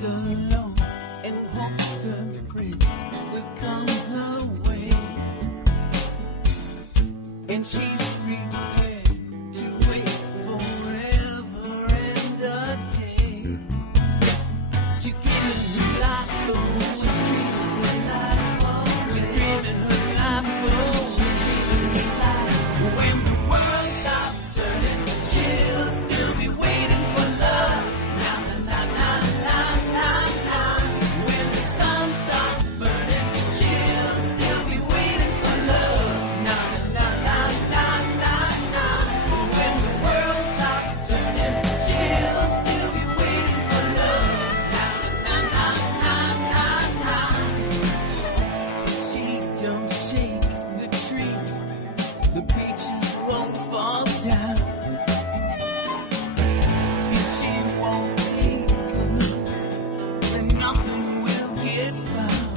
she's alone and hopes her prince will come her way. And she's prepared to wait forever and a day. She's dreaming her life away. She's dreaming her life away. She's dreaming her life away. When the world stops turning, she'll still be waiting for love. Na na na na na na. When the sun stops burning, she'll still be waiting for love. Na na na na na na. When the world stops turning, she'll still be waiting for love. Na na na na na na. She don't shake the tree. The peaches won't fall down if she won't take the look, then nothing will get found.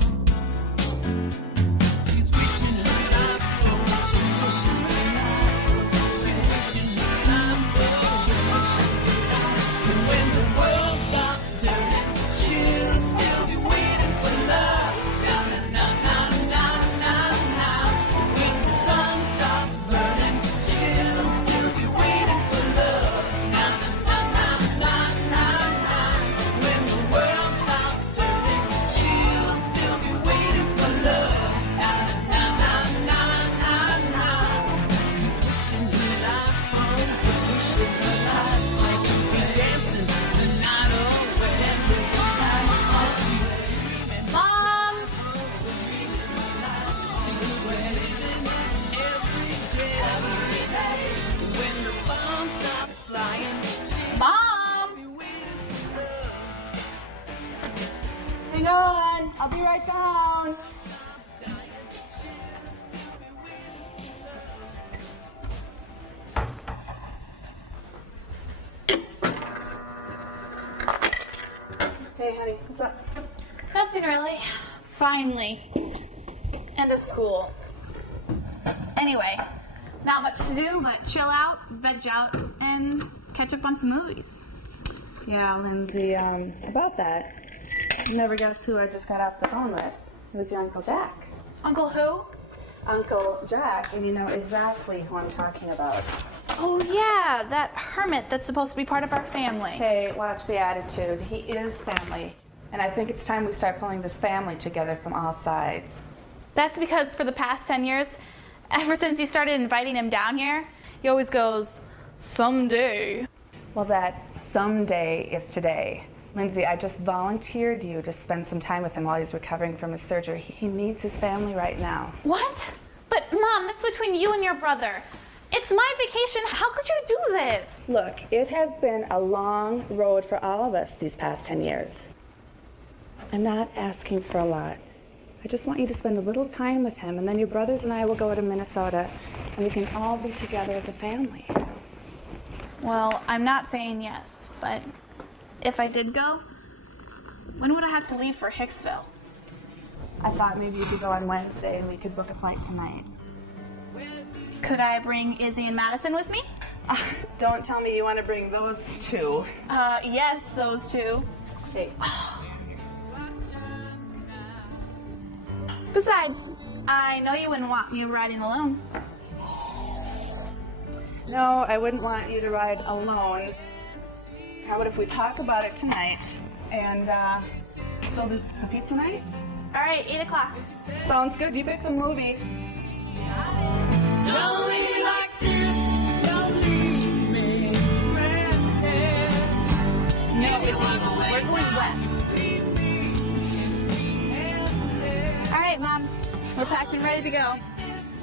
She's wishing her life away. She's wishing her life away. She's wishing her life away. She's wishing her life away. And when the world stops turning, she'll still be waiting for love. Na na na na na na na. When the sun stops burning, she'll still be waiting for love. Na na na na na na na. When the world stops turning, she'll still be waiting for love. Na na na na na na. She's wishing her life away. Wishing her life away. She could be dancing the night away. Dancing the night away. Mom! She could be living every day. When the bombs stop flying, she'll Mom! be waiting for love. Hang on, I'll be right down. Hey, honey, what's up? Nothing really. Finally. End of school. Anyway, not much to do but chill out, veg out, and catch up on some movies. Yeah, Lindsay, about that, you never guess who I just got off the phone with. It was your Uncle Jack. Uncle who? Uncle Jack, and you know exactly who I'm talking about. Oh yeah, that hermit that's supposed to be part of our family. Hey, watch the attitude. He is family. And I think it's time we start pulling this family together from all sides. That's because for the past 10 years, ever since you started inviting him down here, he always goes, someday. Well, that someday is today. Lindsay, I just volunteered you to spend some time with him while he's recovering from his surgery. He needs his family right now. What? But Mom, that's between you and your brother. It's my vacation. How could you do this? Look, it has been a long road for all of us these past 10 years. I'm not asking for a lot. I just want you to spend a little time with him, and then your brothers and I will go to Minnesota, and we can all be together as a family. Well, I'm not saying yes, but if I did go, when would I have to leave for Hicksville? I thought maybe you could go on Wednesday, and we could book a flight tonight. Could I bring Izzy and Madison with me? Don't tell me you want to bring those two. Yes, those two. Hey. Besides, I know you wouldn't want me riding alone. No, I wouldn't want you to ride alone. How about if we talk about it tonight? And, still do a pizza night? All right, 8 o'clock. Sounds good. You pick the movie. Don't leave me like this. Don't leave me stranded. No, we're going west. All right, Mom. We're packed and ready to go.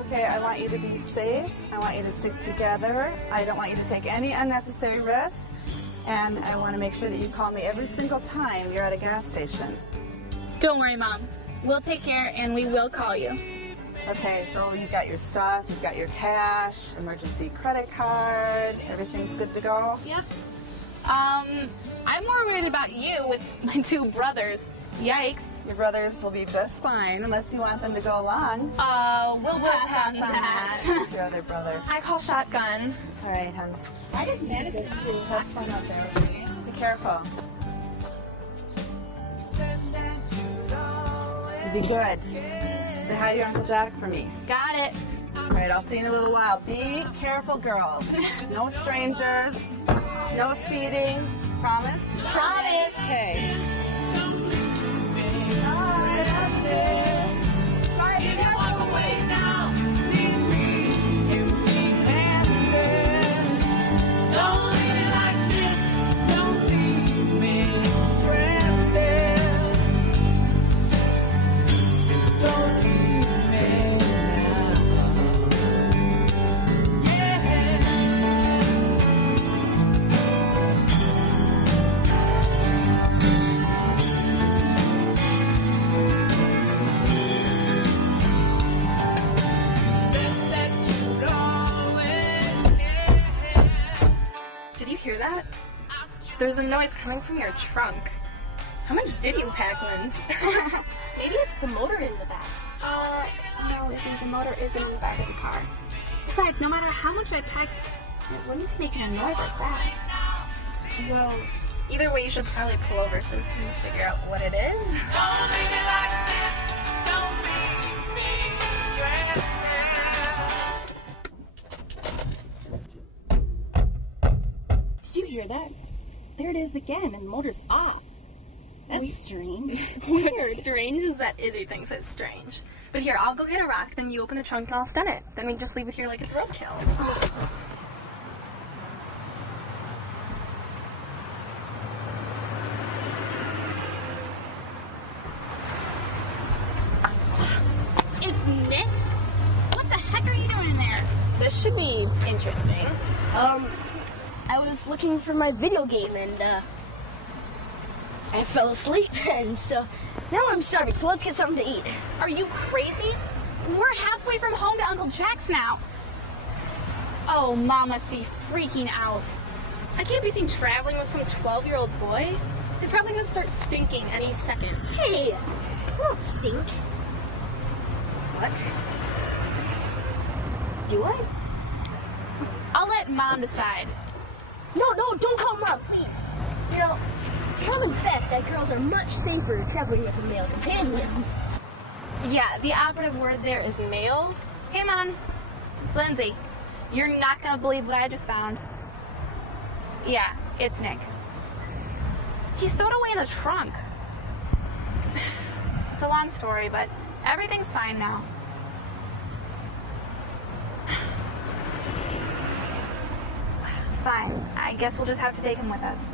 Okay, I want you to be safe. I want you to stick together. I don't want you to take any unnecessary risks. And I want to make sure that you call me every single time you're at a gas station. Don't worry, Mom. We'll take care and we will call you. Okay, so you've got your stuff, you've got your cash, emergency credit card, everything's good to go? Yep. I'm more worried about you with my two brothers. Yikes. Your brothers will be just fine unless you want them to go along. We'll pass on that. Who's your other brother? I call shotgun. All right, hon. I just managed to have fun out there. Be careful. Be good. Say hi to your Uncle Jack for me. Got it. All right, I'll see you in a little while. Be careful, girls. No strangers. No speeding. Promise? Promise. Okay. Hear that? There's a noise coming from your trunk. How much did you pack, Linz? Maybe it's the motor in the back. No, Izzy, the motor isn't in the back of the car. Besides, no matter how much I packed, it wouldn't be making a noise like that. Well, either way, you should probably pull over so we can figure out what it is. Don't leave me like this. Don't leave me stranded. Did you hear that? There it is again, and the motor's off. That's strange. What's strange is that Izzy thinks it's strange. But here, I'll go get a rock, then you open the trunk and I'll stun it. Then we just leave it here like it's roadkill. It's Nick? What the heck are you doing in there? This should be interesting. I was looking for my video game and I fell asleep, and so now I'm starving, so let's get something to eat. Are you crazy? We're halfway from home to Uncle Jack's now. Oh, Mom must be freaking out. I can't be seen traveling with some 12-year-old boy. He's probably gonna start stinking any second. Hey, you don't stink. What? Do I? I'll let Mom decide. No, don't call Mom, please. You know, it's common fact that girls are much safer traveling with a male companion. Yeah, the operative word there is male. Hey, Mom. It's Lindsay. You're not gonna believe what I just found. Yeah, it's Nick. He's stowed away in the trunk. It's a long story, but everything's fine now. Fine. I guess we'll just have to take him with us.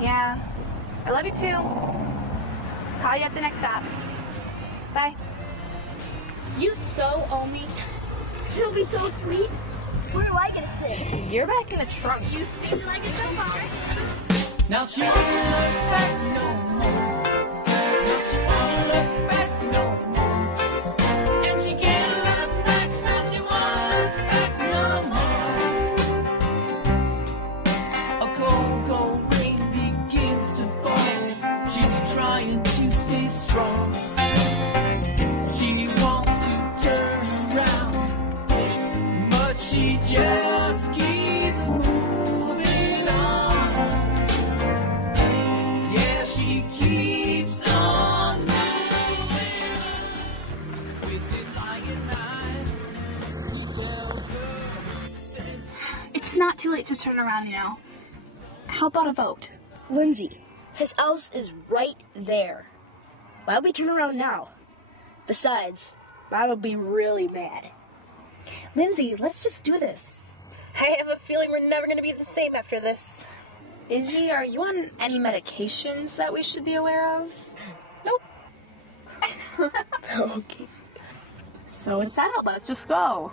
Yeah. I love you too. Call you at the next stop. Bye. You so owe me. She'll be so sweet. Where do I get a sit? You're back in the trunk. You seem like it so far. Now she won't look back no more. Now she won't look back no more. And she can't look back, so she won't look back no more. A cold, cold rain begins to fall. She's trying to stay strong. She wants to turn around, but she just keeps moving on. Yeah, she keeps on moving. With his lying eyes, he tells her, It's not too late to turn around, you know. How about a vote? Lindsay, his house is right there. Why would we turn around now? Besides, Mom'll be really mad. Lindsay, let's just do this. I have a feeling we're never going to be the same after this. Izzy, are you on any medications that we should be aware of? Nope. Okay. So it's settled. Let's just go.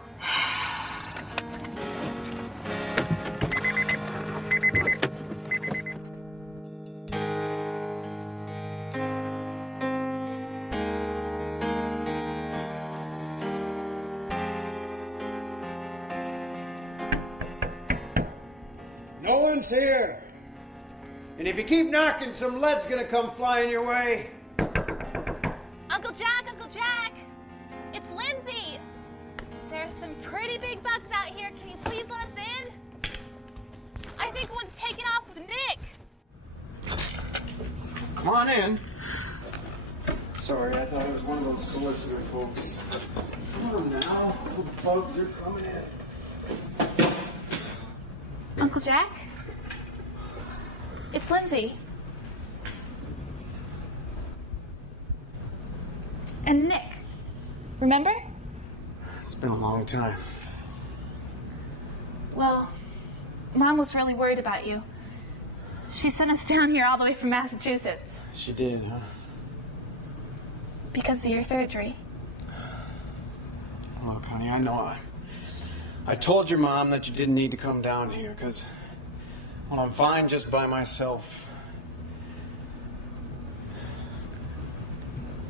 No one's here. And if you keep knocking, some lead's gonna come flying your way. Uncle Jack! It's Lindsay! There's some pretty big bugs out here. Can you please let us in? I think one's taking off with Nick. Come on in. sorry. I thought it was one of those solicitor folks. Come on now. The bugs are coming in. Uncle Jack? It's Lindsay. And Nick. Remember? It's been a long time. Well, Mom was really worried about you. She sent us down here all the way from Massachusetts. She did, huh? Because of your surgery. Look, honey, I know I told your mom that you didn't need to come down here, because, well, I'm fine just by myself.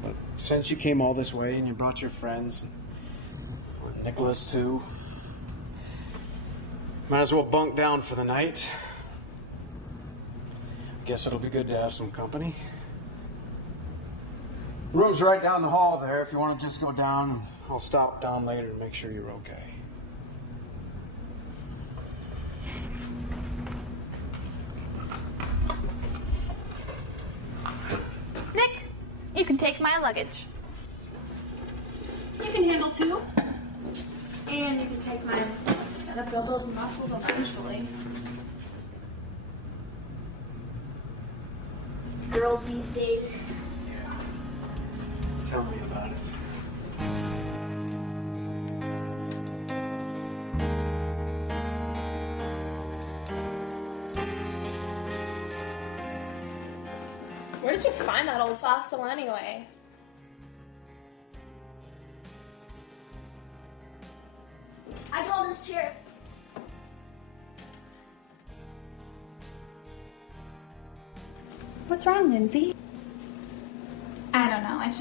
But since you came all this way and you brought your friends, and Nicholas too, might as well bunk down for the night. Guess it'll be good to have some company. Room's right down the hall there. If you want to just go down, I'll stop down later and make sure you're okay. Nick, you can take my luggage. You can handle 2. And you can take mine. Gotta build those muscles eventually. Girls these days. Tell me about it. Where did you find that old fossil anyway? I call this chair. What's wrong, Lindsay? I don't know. I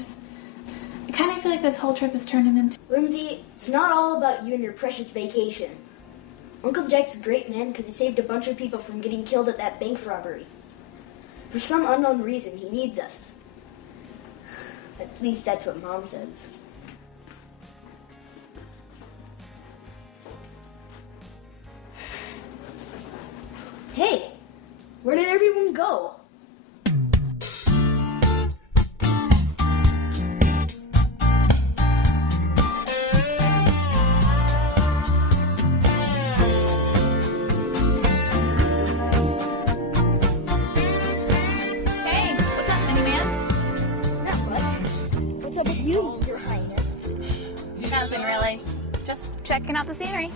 kind of feel like this whole trip is turning into... Lindsay, it's not all about you and your precious vacation. Uncle Jack's a great man because he saved a bunch of people from getting killed at that bank robbery. For some unknown reason, he needs us. At least that's what Mom says. Hey, where did everyone go? Hey, what's up, miniman? Not much. What's up with you, Your Highness? Nothing really. Just checking out the scenery.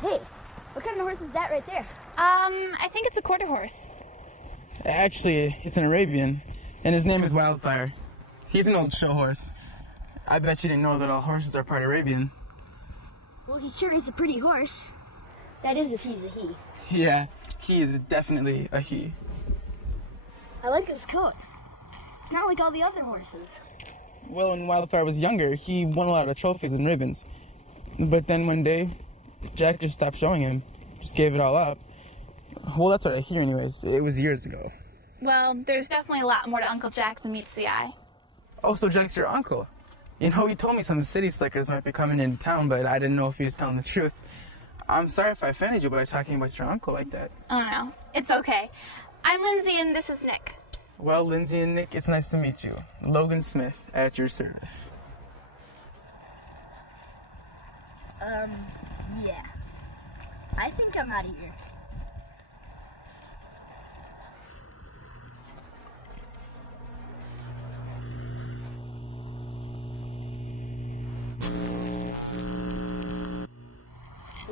Hey, what kind of horse is that right there? I think it's a quarter horse. Actually, it's an Arabian, and his name is Wildfire. He's an old show horse. I bet you didn't know that all horses are part Arabian. Well, he sure is a pretty horse. That is if he's a he. Yeah, he is definitely a he. I like his coat. It's not like all the other horses. Well, when Wildfire was younger, he won a lot of trophies and ribbons. But then one day, Jack just stopped showing him. Just gave it all up. Well, that's what I hear anyways. It was years ago. Well, there's definitely a lot more to Uncle Jack than meets the eye. Oh, so Jack's your uncle. You know, he told me some city slickers might be coming into town, but I didn't know if he was telling the truth. I'm sorry if I offended you by talking about your uncle like that. Oh, no. It's okay. I'm Lindsay, and this is Nick. Well, Lindsay and Nick, it's nice to meet you. Logan Smith, at your service. Yeah. I think I'm out of here.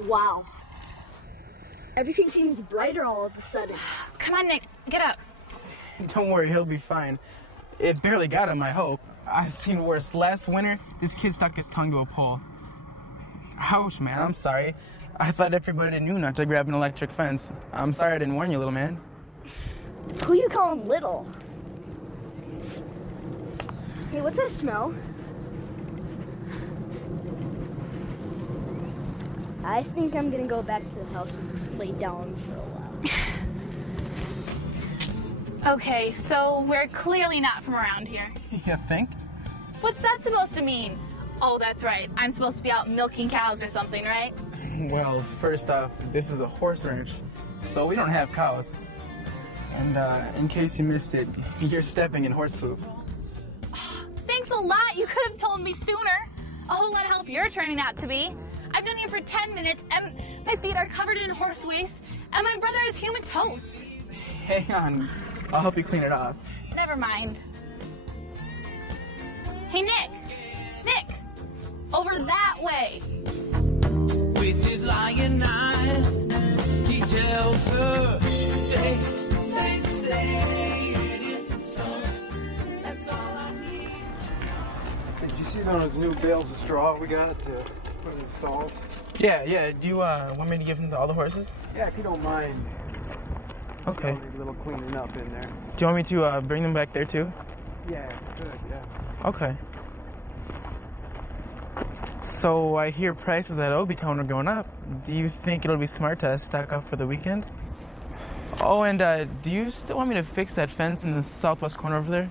Wow. Everything seems brighter all of a sudden. Come on, Nick. Get up. Don't worry, he'll be fine. It barely got him, I hope. I've seen worse. Last winter, this kid stuck his tongue to a pole. Ouch, man, I'm sorry. I thought everybody knew not to grab an electric fence. I'm sorry I didn't warn you, little man. Who you calling little? Hey, what's that smell? I think I'm gonna go back to the house and lay down for a while. Okay, so we're clearly not from around here. You think? What's that supposed to mean? Oh, that's right. I'm supposed to be out milking cows or something, right? Well, first off, this is a horse ranch, so we don't have cows. And in case you missed it, you're stepping in horse poop. Thanks a lot. You could have told me sooner. A whole lot of help you're turning out to be. I've been here for 10 minutes, and my feet are covered in horse waste, and my brother is human toast. Hang on, I'll help you clean it off. Never mind. Hey, Nick. Nick, over that way. With his lying eyes, he tells her, say, it isn't so. That's all I need to know. Did you see those new bales of straw we got to put in the stalls? Yeah, do you want me to give them to all the horses? Yeah, if you don't mind. Okay. Need a little cleaning up in there. Do you want me to bring them back there too? Yeah, good, yeah. Okay. So I hear prices at Obitown are going up. Do you think it'll be smart to stock up for the weekend? Oh, and do you still want me to fix that fence in the southwest corner over there?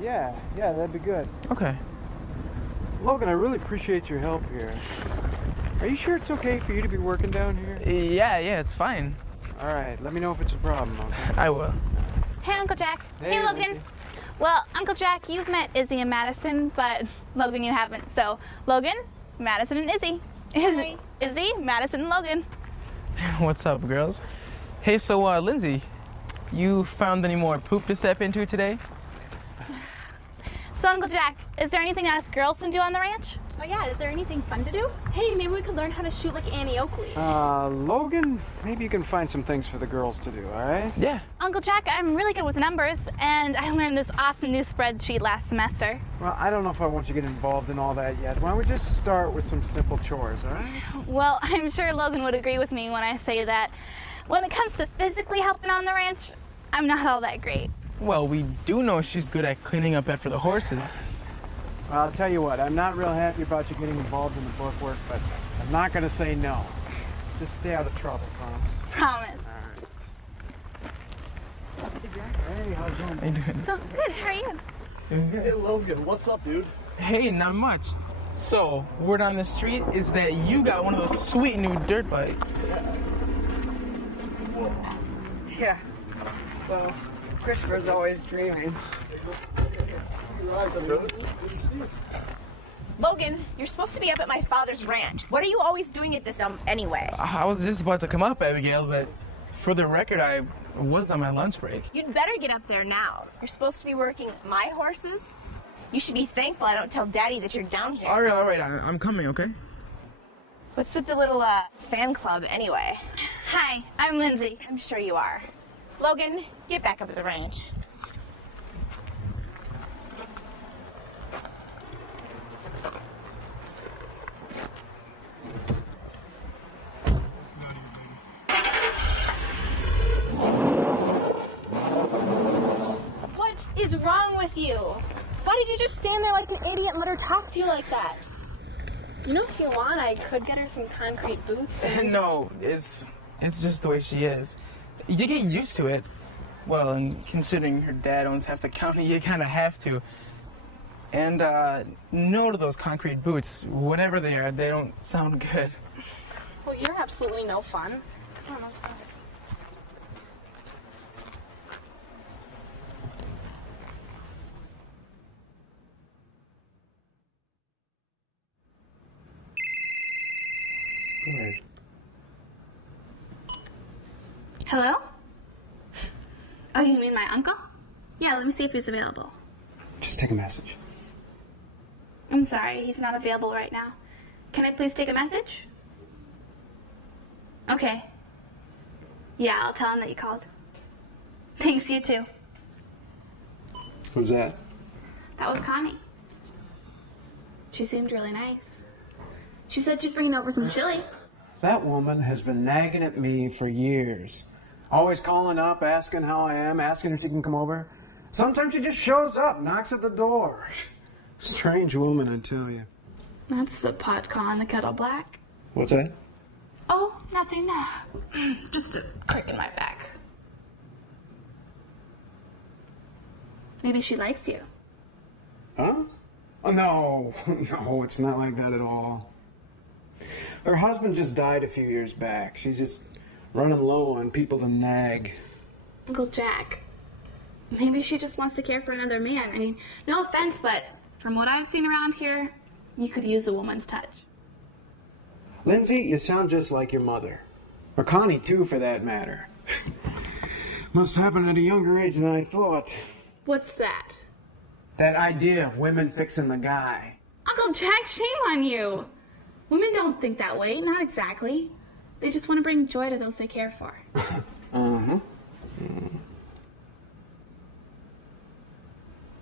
Yeah, that'd be good. Okay. Logan, I really appreciate your help here. Are you sure it's okay for you to be working down here? Yeah, it's fine. All right, let me know if it's a problem, okay? I will. Hey, Uncle Jack. Hey, Logan. Lindsay. Well, Uncle Jack, you've met Izzy and Madison, but Logan, you haven't. So, Logan, Madison, and Izzy. Izzy, Madison, and Logan. What's up, girls? Hey, so, Lindsay, you found any more poop to step into today? So, Uncle Jack, is there anything us girls can do on the ranch? Oh yeah, is there anything fun to do? Hey, maybe we could learn how to shoot like Annie Oakley. Logan, maybe you can find some things for the girls to do, all right? Yeah. Uncle Jack, I'm really good with numbers, and I learned this awesome new spreadsheet last semester. Well, I don't know if I want you to get involved in all that yet. Why don't we just start with some simple chores, all right? Well, I'm sure Logan would agree with me when I say that when it comes to physically helping on the ranch, I'm not all that great. Well, we do know she's good at cleaning up after the horses. Well, I'll tell you what, I'm not real happy about you getting involved in the book work, but I'm not going to say no. Just stay out of trouble, promise. Promise. All right. Hey, how's it going? How you doing? So good, how are you? Doing good. Hey Logan, what's up, dude? Hey, not much. So, word on the street is that you got one of those sweet new dirt bikes. Yeah. Well, Christopher's always dreaming. Logan, you're supposed to be up at my father's ranch. What are you always doing at this anyway? I was just about to come up, Abigail, but for the record, I was on my lunch break. You'd better get up there now. You're supposed to be working my horses. You should be thankful I don't tell Daddy that you're down here. All right, I'm coming, okay? What's with the little fan club anyway? Hi, I'm Lindsay. I'm sure you are. Logan, get back up at the ranch. What is wrong with you? Why did you just stand there like an idiot and let her talk to you like that? You know, if you want, I could get her some concrete boots. No, it's just the way she is. You get used to it. Well, and considering her dad owns half the county, you kind of have to. And no to those concrete boots. Whatever they are, they don't sound good. Well, you're absolutely no fun. I don't know. Go ahead. Hello? Oh, you mean my uncle? Yeah, let me see if he's available. Just take a message. I'm sorry, he's not available right now. Can I please take a message? Okay. Yeah, I'll tell him that you called. Thanks, you too. Who's that? That was Connie. She seemed really nice. She said she's bringing over some chili. That woman has been nagging at me for years. Always calling up, asking how I am, asking if she can come over. Sometimes she just shows up, knocks at the door. Strange woman, I tell you. That's the pot calling the kettle black. What's that? Oh, nothing. Just a crick in my back. Maybe she likes you. Huh? Oh, no, no, it's not like that at all. Her husband just died a few years back. She's just running low on people to nag. Uncle Jack, maybe she just wants to care for another man. I mean, no offense, but from what I've seen around here, you could use a woman's touch. Lindsay, you sound just like your mother. Or Connie, too, for that matter. Must happen at a younger age than I thought. What's that? That idea of women fixing the guy. Uncle Jack, shame on you. Women don't think that way, not exactly. They just want to bring joy to those they care for.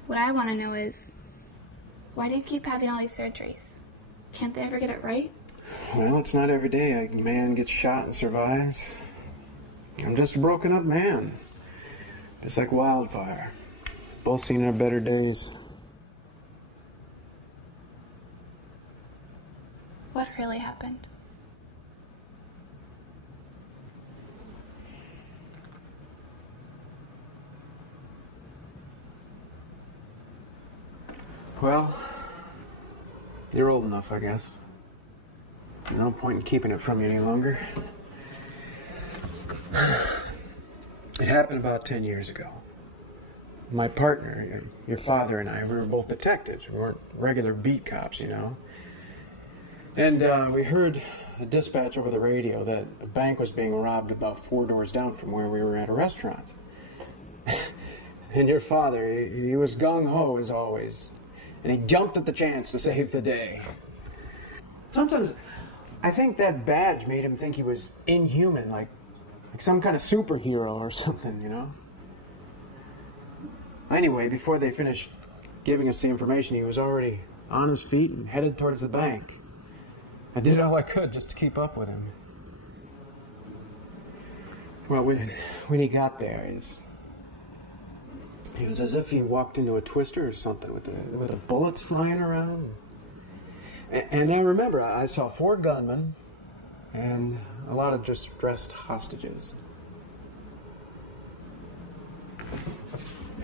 What I want to know is, why do you keep having all these surgeries? Can't they ever get it right? Well, it's not every day a man gets shot and survives. I'm just a broken up man. Just like wildfire. Both seen our better days. What really happened? Well, you're old enough, I guess. No point in keeping it from you any longer. It happened about 10 years ago. My partner, your father and I, we were both detectives. We weren't regular beat cops, you know. And we heard a dispatch over the radio that a bank was being robbed about 4 doors down from where we were at a restaurant. And your father, he was gung-ho as always. And he jumped at the chance to save the day. Sometimes I think that badge made him think he was inhuman, like some kind of superhero or something, you know? Anyway, before they finished giving us the information, he was already on his feet and headed towards the bank. I did all I could just to keep up with him. Well, when he got there, it was as if he walked into a twister or something with the bullets flying around. And I remember I saw 4 gunmen and a lot of distressed hostages.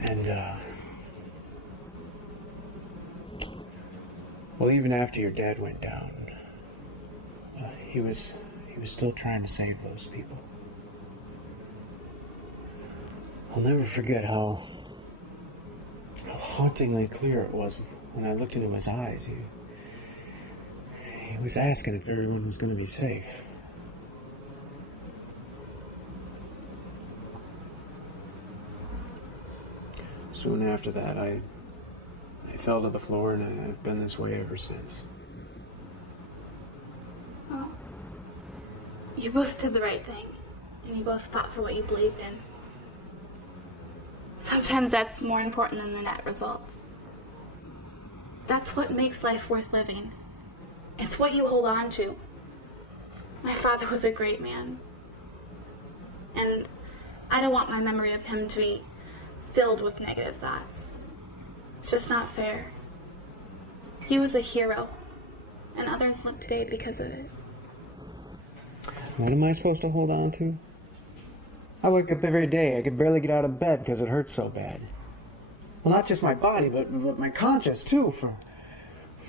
And, well, even after your dad went down, he was still trying to save those people. I'll never forget how hauntingly clear it was when I looked into his eyes. He was asking if everyone was going to be safe. Soon after that, I fell to the floor, and I've been this way ever since. Well, you both did the right thing, and you both fought for what you believed in. Sometimes that's more important than the net results. That's what makes life worth living. It's what you hold on to. My father was a great man, and I don't want my memory of him to be filled with negative thoughts. It's just not fair. He was a hero, and others live today because of it. What am I supposed to hold on to? I wake up every day. I could barely get out of bed because it hurts so bad. Well, not just my body, but my conscience, too, for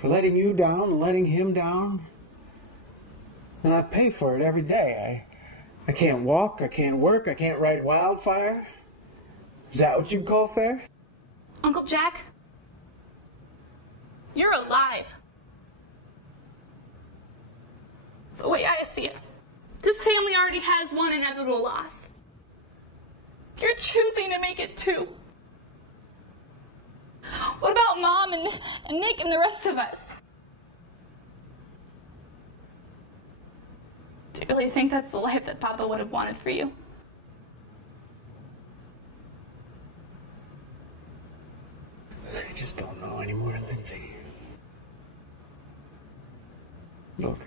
letting you down and letting him down. And I pay for it every day. I can't walk, I can't work, I can't ride wildfire. Is that what you'd call fair? Uncle Jack, you're alive. But wait, I see it. This family already has one inevitable loss. You're choosing to make it 2. What about Mom and Nick and the rest of us? Do you really think that's the life that Papa would have wanted for you? I just don't know anymore, Lindsay. Look,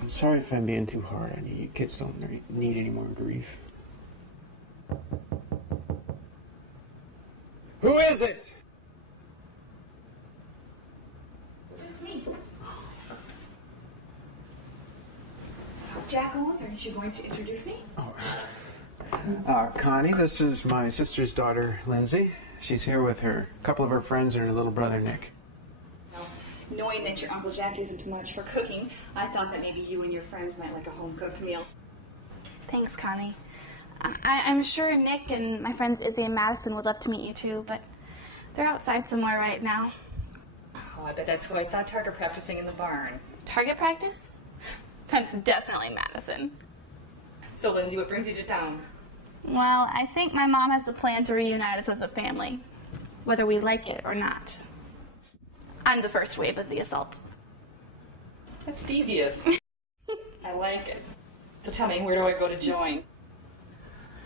I'm sorry if I'm being too hard on you. You kids don't need any more grief. Who is it? Just me. Jack Owens, aren't you going to introduce me? Oh. Connie, this is my sister's daughter, Lindsay. She's here with a couple of her friends and her little brother, Nick. Knowing that your Uncle Jack isn't much for cooking, I thought that maybe you and your friends might like a home-cooked meal. Thanks, Connie. I'm sure Nick and my friends Izzy and Madison would love to meet you too, but they're outside somewhere right now. Oh, I bet that's who I saw target practicing in the barn. Target practice? That's definitely Madison. So, Lindsay, what brings you to town? Well, I think my mom has a plan to reunite us as a family, whether we like it or not. I'm the first wave of the assault. That's devious. I like it. So tell me, where do I go to join?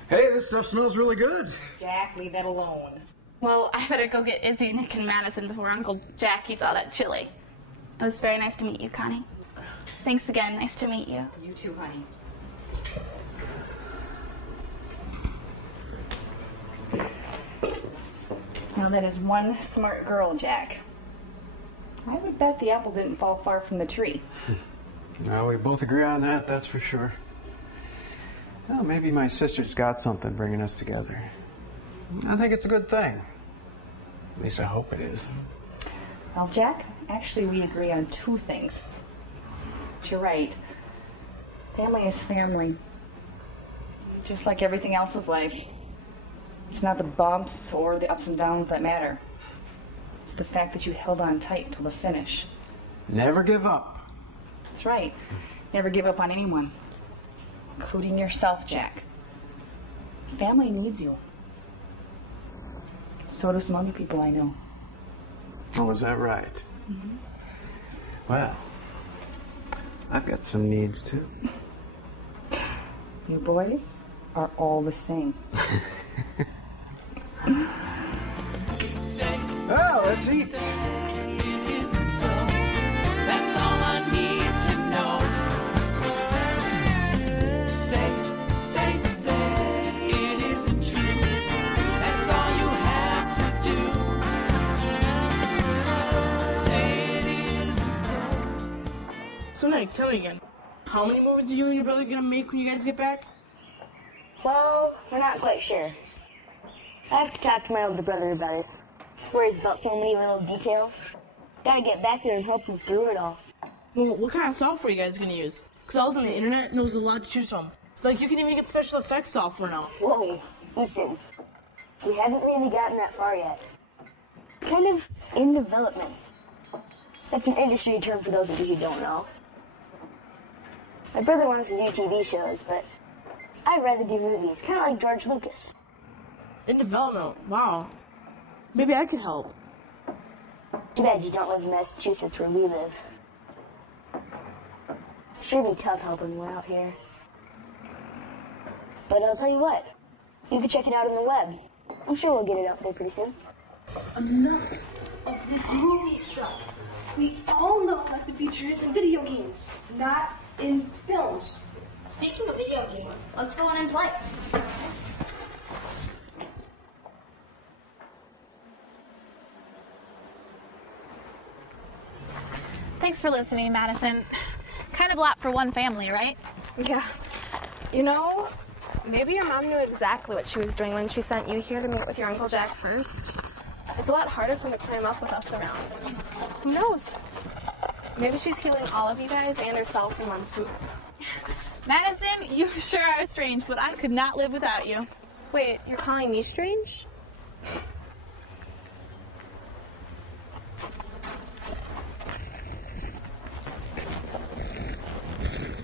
Hey, this stuff smells really good. Jack, leave that alone. Well, I better go get Izzy, Nick, and Madison before Uncle Jack eats all that chili. It was very nice to meet you, Connie. Thanks again. Nice to meet you. You too, honey. Now that is one smart girl, Jack. I would bet the apple didn't fall far from the tree. Well, we both agree on that, that's for sure. Well, maybe my sister's got something bringing us together. I think it's a good thing. At least I hope it is. Well, Jack, actually we agree on two things. But you're right. Family is family. Just like everything else of life. It's not the bumps or the ups and downs that matter. It's the fact that you held on tight till the finish. Never give up. That's right. Never give up on anyone. Including yourself, Jack. Family needs you. So do some other people I know. Oh, is that right? Mm-hmm. Well, I've got some needs too. You boys are all the same. Oh, let's eat. That's all I need to know. Say, it isn't true. That's all you have to do. Say it isn't so. So, Nick, tell me again. How many movies are you and your brother gonna make when you guys get back? Well, we're not quite sure. I have to talk to my older brother about it. Worries about so many little details. Gotta get back there and help him through it all. Well, what kind of software are you guys gonna use? Because I was on the internet and there was a lot to choose from. Like, you can even get special effects software now. Whoa, Ethan. We haven't really gotten that far yet. It's kind of in development. That's an industry term for those of you who don't know. My brother wants to do TV shows, but I'd rather do movies, kind of like George Lucas. In development, wow. Maybe I could help. Too bad you don't live in Massachusetts where we live. Sure be tough helping one out here. But I'll tell you what, you can check it out on the web. I'm sure we'll get it out there pretty soon. Enough of this movie stuff. We all know that the future is in video games, not in films. Speaking of video games, let's go in and play. Thanks for listening, Madison. Kind of a lot for one family, right? Yeah. You know, maybe your mom knew exactly what she was doing when she sent you here to meet with your Uncle Jack first. It's a lot harder for him to climb up with us around. Who knows? Maybe she's healing all of you guys and herself in one swoop. Madison, you sure are strange, but I could not live without you. Wait, you're calling me strange?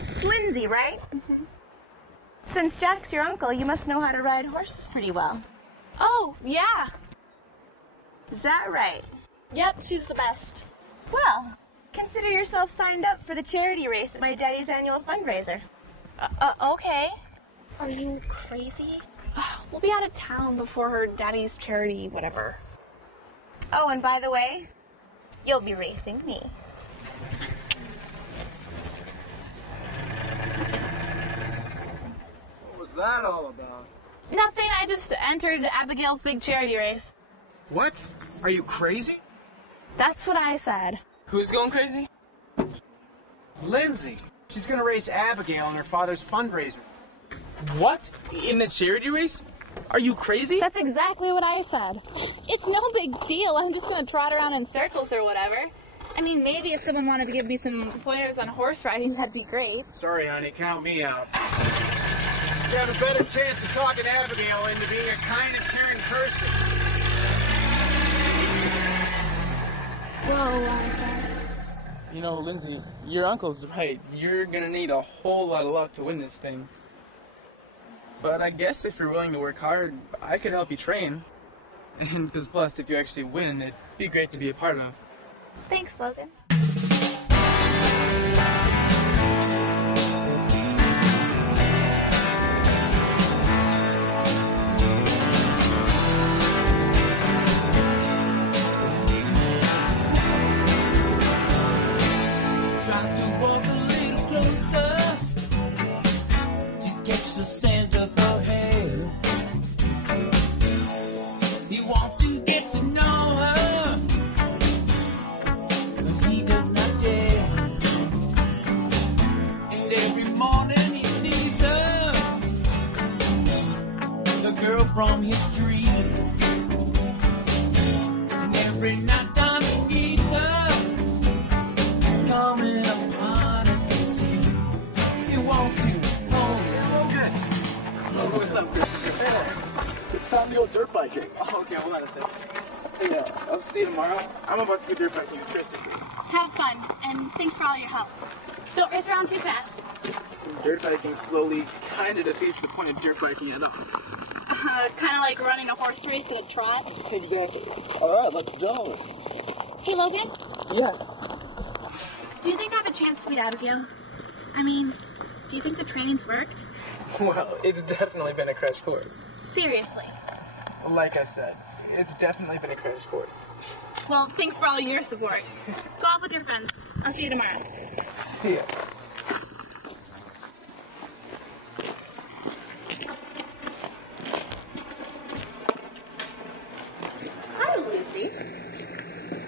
It's Lindsay, right? Mm-hmm. Since Jack's your uncle, you must know how to ride horses pretty well. Oh, yeah. Is that right? Yep, she's the best. Well, consider yourself signed up for the charity race at my daddy's annual fundraiser. Okay. Are you crazy? We'll be out of town before her daddy's charity, whatever. Oh, and by the way, you'll be racing me. What was that all about? Nothing, I just entered Abigail's big charity race. What? Are you crazy? That's what I said. Who's going crazy? Lindsay. She's gonna race Abigail in her father's fundraiser. What? In the charity race? Are you crazy? That's exactly what I said. It's no big deal. I'm just gonna trot around in circles or whatever. I mean, maybe if someone wanted to give me some pointers on horse riding, that'd be great. Sorry, honey, count me out. You have a better chance of talking Abigail into being a kind and caring person. Whoa, You know, Lindsay, your uncle's right. You're gonna need a whole lot of luck to win this thing. But I guess if you're willing to work hard, I could help you train. And because plus, if you actually win, it'd be great to be a part of. Thanks, Logan. Tries to walk a little closer to catch the scent of her hair. He wants to get to know her, but he does not dare. And every morning he sees her, the girl from his dream. And every night time he meets her, coming apart at the sea. He wants to hold her. What's up, Christopher? It's time to go dirt biking. Oh, okay, hold on a second. Hey, I'll see you tomorrow. I'm about to go dirt biking with Christopher. Have fun, and thanks for all your help. Don't race around too fast. Dirt biking slowly kind of defeats the point of dirt biking at all. Kind of like running a horse race at a trot. Exactly. All right, let's go. Hey, Logan, Yeah. do you think I have a chance to beat Abigail? I mean, do you think the training's worked? Well, it's definitely been a crash course. Seriously. Like I said, it's definitely been a crash course. Well, thanks for all your support. Go off with your friends. I'll see you tomorrow. See ya. Hi, Lucy.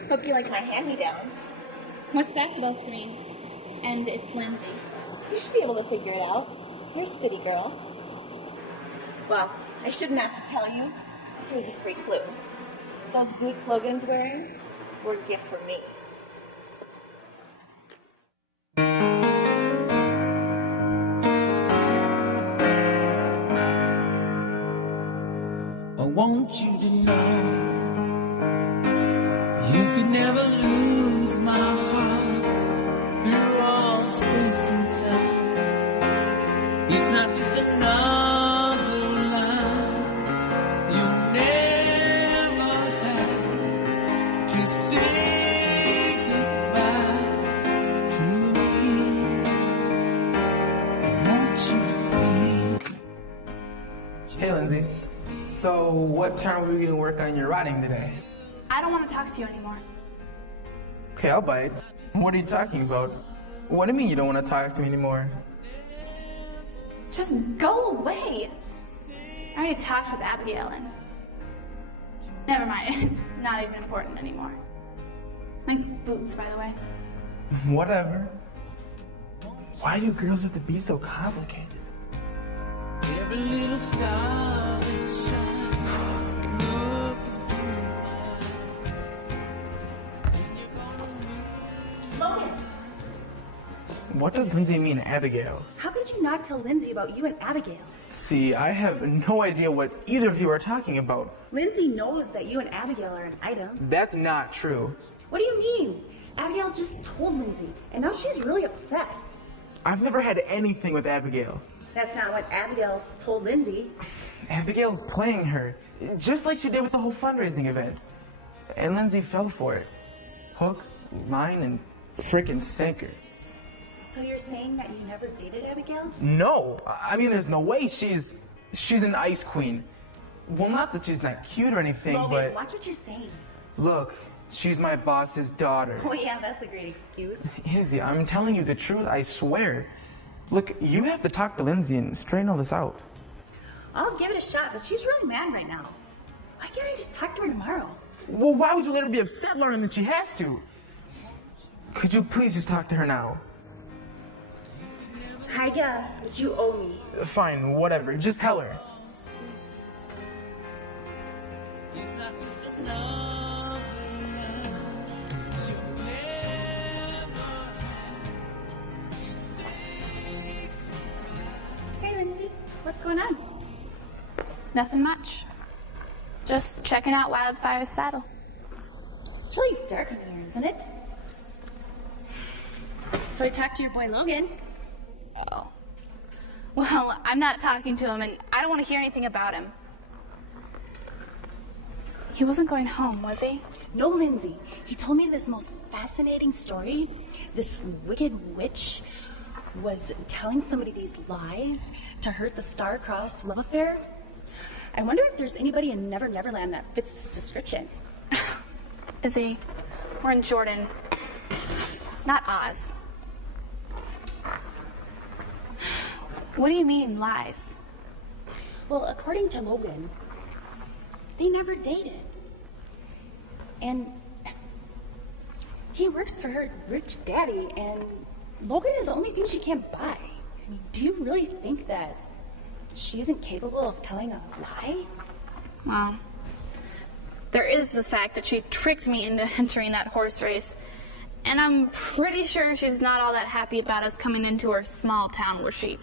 Hope you like my hand-me-downs. What's that supposed to mean? And it's Lindsay. You should be able to figure it out. You're a city girl. Well, I shouldn't have to tell you. Here's a free clue. Those boots Logan's wearing were a gift for me. I want you to know you could never lose my heart through all space and time. It's not just another line you'll never have to say goodbye to me. I want you to feel. Hey, Lindsay. So, what time are we going to work on your riding today? I don't want to talk to you anymore. Okay, I'll bite. What are you talking about? What do you mean you don't want to talk to me anymore? Just go away. I already talked with Abigail and... Never mind, it's not even important anymore. Nice boots, by the way. Whatever. Why do girls have to be so complicated? Every little star that shines, looking through my eyes. Logan, What does Lindsay mean, Abigail? how could you not tell Lindsay about you and Abigail? See, I have no idea what either of you are talking about. Lindsay knows that you and Abigail are an item. That's not true. What do you mean? Abigail just told Lindsay, and now she's really upset. I've never had anything with Abigail. That's not what Abigail told Lindsay. Abigail's playing her, just like she did with the whole fundraising event. And Lindsay fell for it. Hook, line, and frickin' sinker. So you're saying that you never dated Abigail? No, I mean, there's no way. She's an ice queen. Well, not that she's not cute or anything, Logan, but watch what you're saying. look, she's my boss's daughter. Oh yeah, that's a great excuse. Izzy, I'm telling you the truth, I swear. Look, you have to talk to Lindsay and straighten all this out. I'll give it a shot, but she's really mad right now. Why can't I just talk to her tomorrow? Well, why would you let her be upset, Lauren, that she has to? Could you please just talk to her now? I guess, but you owe me. Fine, whatever, just tell her. It's not just another man. You'll never have to say goodbye. Hey, Lindsay. What's going on? Nothing much. Just checking out Wildfire's saddle. It's really dark in here, isn't it? So I talked to your boy Logan. Oh. Well, I'm not talking to him, and I don't want to hear anything about him. He wasn't going home, was he? No, Lindsay. He told me this most fascinating story. This wicked witch was telling somebody these lies to hurt the star-crossed love affair. I wonder if there's anybody in Never Neverland that fits this description. Izzy, we're in Jordan, not Oz. What do you mean, lies? Well, according to Logan, they never dated. And he works for her rich daddy, and Logan is the only thing she can't buy. I mean, do you really think that she isn't capable of telling a lie? Well, there is the fact that she tricked me into entering that horse race, and I'm pretty sure she's not all that happy about us coming into her small town where she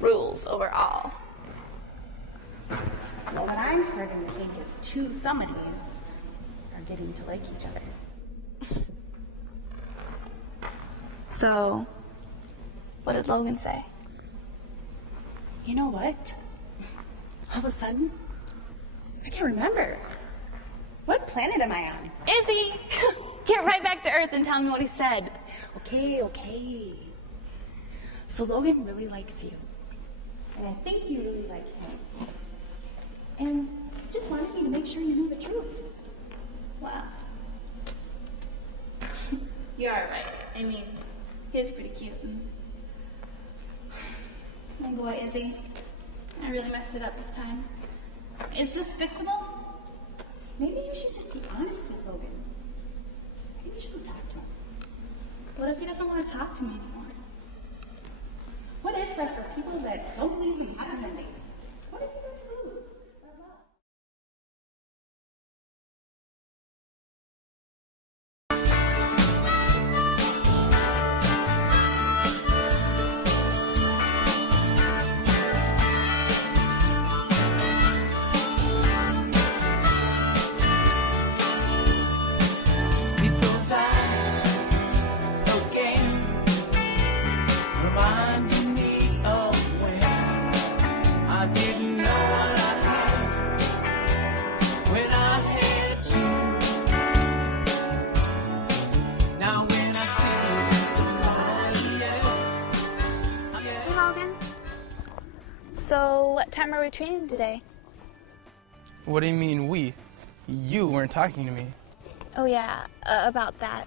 rules over all. Well, what I'm starting to think is two somebodies are getting to like each other. So, what did Logan say? You know what? All of a sudden, I can't remember. What planet am I on? Izzy! Get right back to Earth and tell me what he said. Okay. So Logan really likes you. And I think you really like him. And he just wanted me to make sure you knew the truth. Wow. You are right. I mean, he is pretty cute. Oh boy, Izzy. I really messed it up this time. Is this fixable? Maybe you should just be honest with Logan. Maybe you should go talk to him. What if he doesn't want to talk to me anymore? What if, like, for people that don't believe in happy endings? What if you don't lose? It's those eyes again, reminding me of when I didn't know what I had when I had you. Now when I see somebody else, Hey, Logan. So, what time are we training today? What do you mean we? You weren't talking to me. Oh yeah, about that.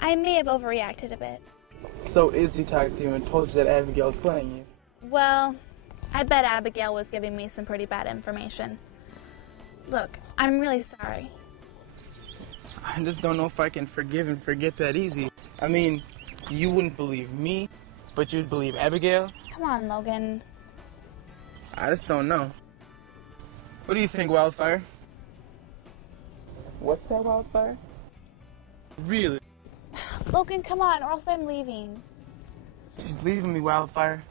I may have overreacted a bit. So Izzy talked to you and told you that Abigail's playing you. Well, I bet Abigail was giving me some pretty bad information. Look, I'm really sorry. I just don't know if I can forgive and forget that easy. I mean, you wouldn't believe me, but you'd believe Abigail? Come on, Logan. I just don't know. What do you think, Wildfire? What's that, Wildfire? Really? Logan, come on, or else I'm leaving. She's leaving me, Wildfire.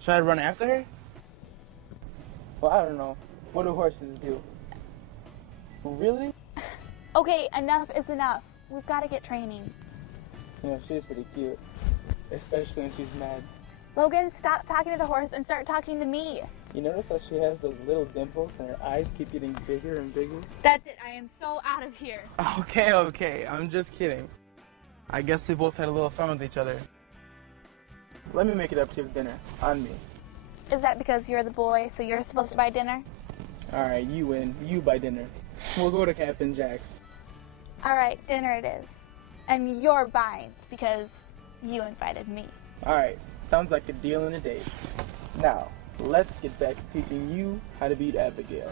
Should I run after her? Well, I don't know. What do horses do? Really? Okay, enough is enough. We've got to get training. You know, she's pretty cute. Especially when she's mad. Logan, stop talking to the horse and start talking to me. You notice that she has those little dimples and her eyes keep getting bigger and bigger? That's it. I am so out of here. Okay. I'm just kidding. I guess they both had a little fun with each other. Let me make it up to your dinner. On me. Is that because you're the boy, so you're supposed to buy dinner? Alright, you win. You buy dinner. We'll go to Captain Jack's. All right, dinner it is. And you're buying because you invited me. Alright, sounds like a deal and a date. Now, let's get back to teaching you how to beat Abigail.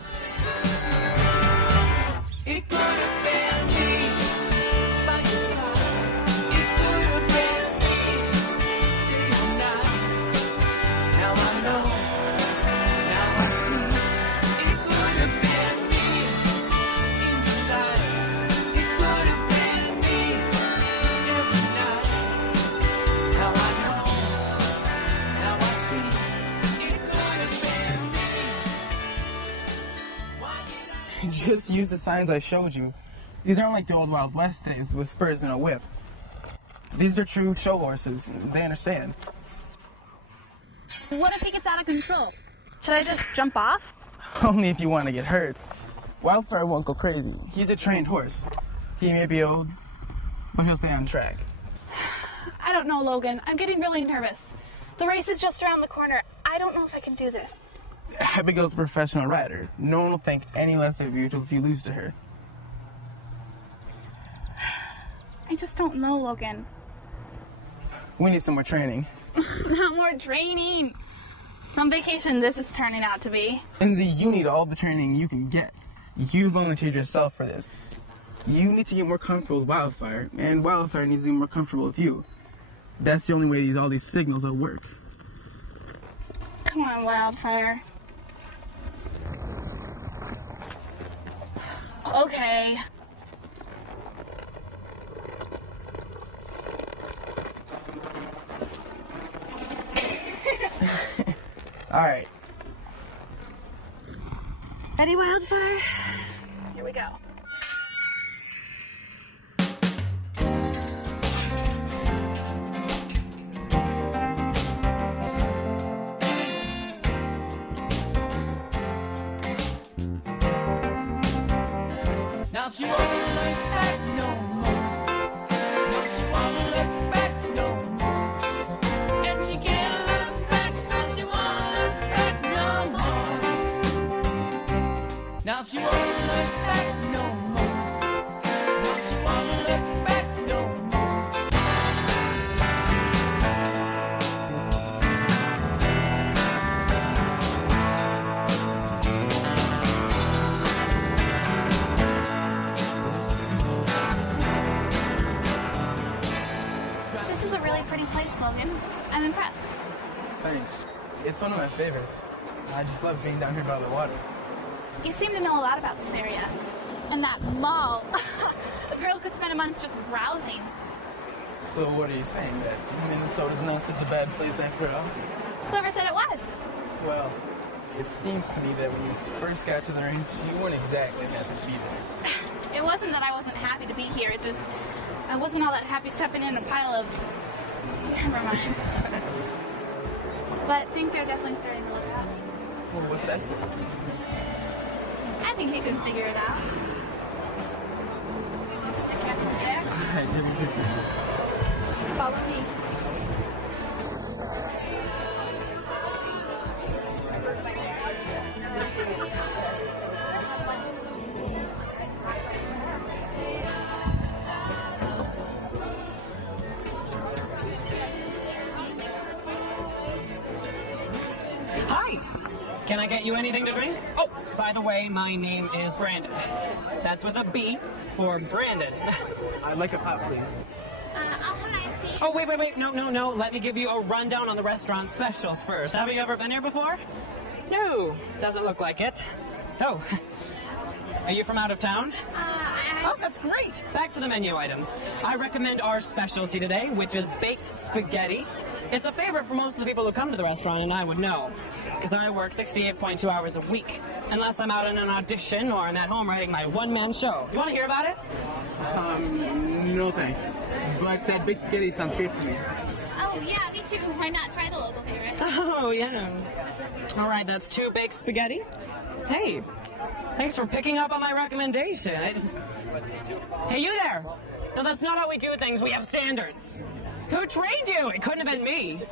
it could have been me by your side. It could have been me day and night. Now I know, now I see. It could have been me Just use the signs I showed you. These aren't like the old Wild West days with spurs and a whip. These are true show horses. They understand. What if he gets out of control? Should I just jump off? Only if you want to get hurt. Wildfire won't go crazy. He's a trained horse. He may be old, but he'll stay on track. I don't know, Logan. I'm getting really nervous. The race is just around the corner. I don't know if I can do this. Abigail's a professional rider. No one will think any less of you if you lose to her. I just don't know, Logan. We need some more training. Not more training. Some vacation this is turning out to be. Lindsay, you need all the training you can get. You volunteered yourself for this. You need to get more comfortable with Wildfire, and Wildfire needs to get more comfortable with you. That's the only way all these signals will work. Come on, Wildfire. Okay. All right. Ready, Wildfire? Here we go. Now she won't look back no more. No, she won't look back no more. And she can't look back, so she won't look back no more. Now she won't look back no more. No, she won't look back no more. This is a really pretty place, Logan. I'm impressed. Thanks. It's one of my favorites. I just love being down here by the water. You seem to know a lot about this area. And that mall. A girl could spend a month just browsing. So what are you saying, that Minnesota's not such a bad place after all? Whoever said it was? Well, it seems to me that when you first got to the ranch, you weren't exactly happy to be there. It wasn't that I wasn't happy to be here. It just, I wasn't all that happy stepping in a pile of... Never mind. But things are definitely starting to look up. Well, what's that supposed to mean? I think you can figure it out. I didn't picture it. Follow me. Hi! Can I get you anything to drink? Oh, by the way, my name is Brandon. That's with a B for Brandon. I'd like a pot, please. Oh, wait. No. Let me give you a rundown on the restaurant specials first. Have you ever been here before? No, doesn't look like it. Oh, are you from out of town? Oh, that's great. Back to the menu items. I recommend our specialty today, which is baked spaghetti. It's a favorite for most of the people who come to the restaurant, and I would know, because I work 68.2 hours a week, unless I'm out in an audition or I'm at home writing my one-man show. You want to hear about it? No thanks. But that baked spaghetti sounds great for me. Oh, yeah, me too. Why not try the local favorite? Oh, yeah. All right, that's 2 baked spaghetti. Hey, thanks for picking up on my recommendation. Hey, you there! No, that's not how we do things. We have standards. Who trained you? It couldn't have been me.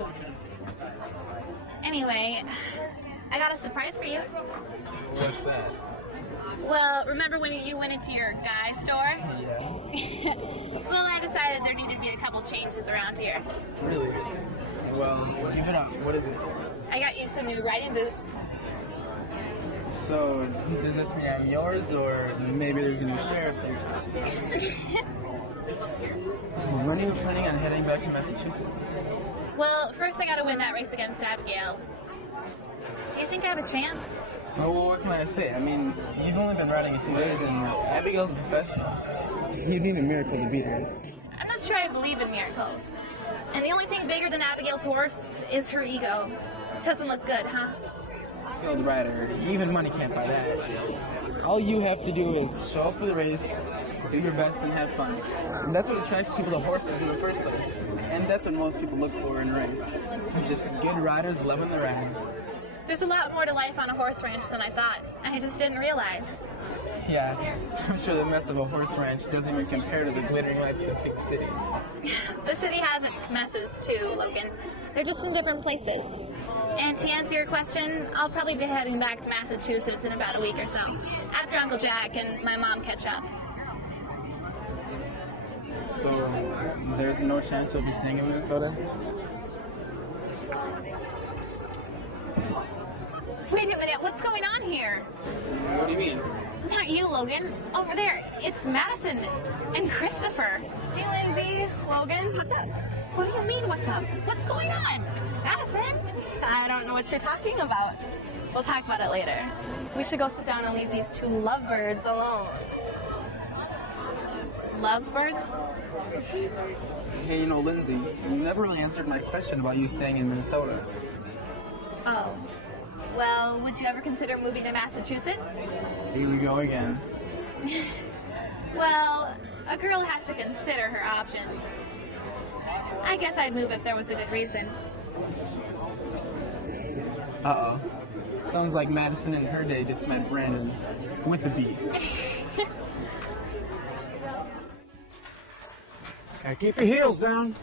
Anyway, I got a surprise for you. What's that? Well, remember when you went into your guy store? Yeah. Well, I decided there needed to be a couple changes around here. Really? Well, give it up. What is it? I got you some new riding boots. So, does this mean I'm yours, or maybe there's a new sheriff in town? When are you planning on heading back to Massachusetts? Well, first I gotta win that race against Abigail. Do you think I have a chance? Oh, well, what can I say? I mean, you've only been riding a few days, and Abigail's a professional. You'd need a miracle to beat her. I'm not sure I believe in miracles. And the only thing bigger than Abigail's horse is her ego. Doesn't look good, huh? skilled rider. Even money can't buy that. All you have to do is show up for the race, do your best, and have fun. And that's what attracts people to horses in the first place. And that's what most people look for in a race. Just good riders loving the ride. There's a lot more to life on a horse ranch than I thought. I just didn't realize. Yeah, I'm sure the mess of a horse ranch doesn't even compare to the glittering lights of the big city. The city has its messes too, Logan. They're just in different places. And to answer your question, I'll probably be heading back to Massachusetts in about a week or so, after Uncle Jack and my mom catch up. So, there's no chance of you staying in Minnesota? Wait a minute, what's going on here? What do you mean? Not you, Logan. Over there, it's Madison and Christopher. Hey, Lindsay. Logan, what's up? What do you mean, what's up? What's going on? Madison? I don't know what you're talking about. We'll talk about it later. We should go sit down and leave these two lovebirds alone. Lovebirds? Hey, you know, Lindsay, you never really answered my question about you staying in Minnesota. Oh. Well, would you ever consider moving to Massachusetts? Here we go again. Well, a girl has to consider her options. I guess I'd move if there was a good reason. Uh-oh. Sounds like Madison in her day just met Brandon with the beat. Okay, keep your heels down.